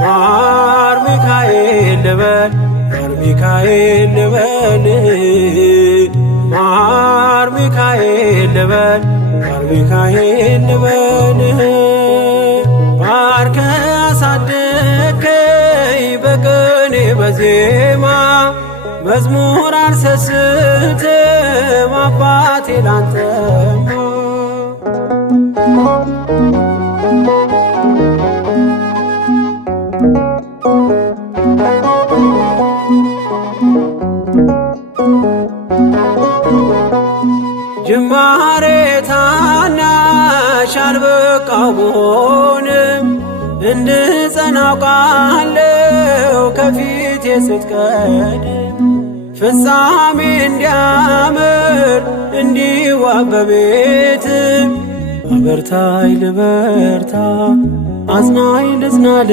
ማር ሚካኤል ልበል ማር ሚካኤል ልበል ማር ሚካኤል ልበል ማር ሚካኤል ልበል ባርከ አሳደከኝ በቅኔ በዜማ መዝሙር አልሰስትም አባቴ ላንተማ ጅማሬ ታናሽ አልበቃው ብሆንም እንድጸና አውቃለሁ ከፊቴ ስትቀድም ፍጻሜ እንዲያምር እንዲዋብ በቤት አበርታኝ ልበርታ አጽናኝ ልጽናል